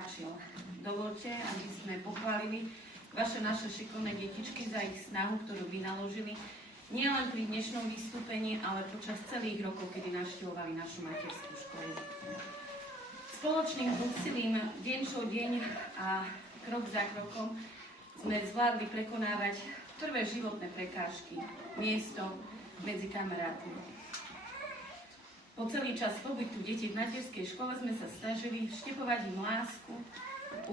páčil. Dovoľte, aby sme pochválili vaše naše šikovné detičky za ich snahu, ktorú vynaložili nielen pri dnešnom vystúpení, ale počas celých rokov, kedy navštevovali našu materskú školu. Spoločným úsilím deň čo deň a krok za krokom sme zvládli prekonávať prvé životné prekážky, miesto medzi kamarátmi. Po celý čas pobytu detí v materskej škole sme sa snažili vštepovať im lásku,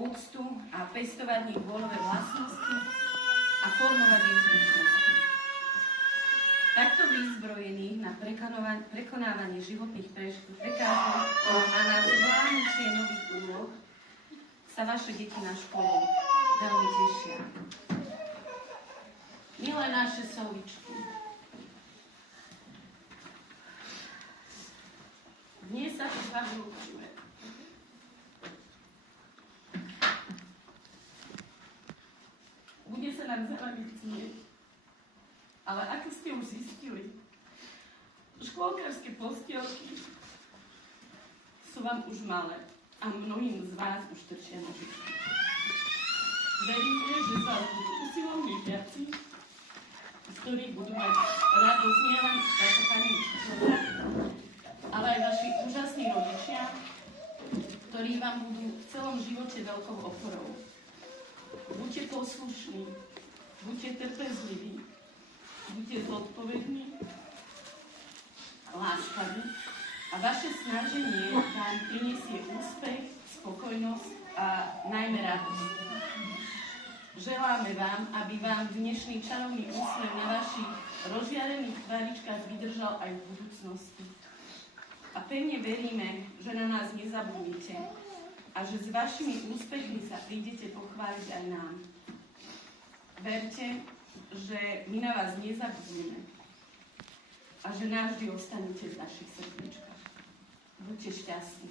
úctu a pestovať v nich vôľové vlastnosti a formovať ich zručnosti. Takto vyzbrojených na prekonávanie životných prekážok a na zvládnutie nových úloh sa vaše deti na školu veľmi tešia. Milé naše soličky, dnes sa tu s vami učíme. Bude sa nám za vami chcieť, ale ako ste už zistili, škôlkarské postielky sú vám už malé a mnohým z vás už trčia nožičky. Veríme, že z vás budú usilovní žiaci, z ktorých budú mať radosť nielen vaša pani učiteľka, ale aj vaši úžasní rodičia, ktorí vám budú v celom živote veľkou oporou. Buďte poslušní, buďte trpezliví, buďte zodpovední, láskaví a vaše snaženie vám prinesie úspech, spokojnosť a najmä radosť. Želáme vám, aby vám dnešný čarovný úsmev na vašich rozžiarených tváričkách vydržal aj v budúcnosti. A pevne veríme, že na nás nezabudnete a že s vašimi úspechmi sa prídete pochváliť aj nám. Verte, že my na vás nezabudneme a že navždy ostanete v našich srdcičkách. Buďte šťastní.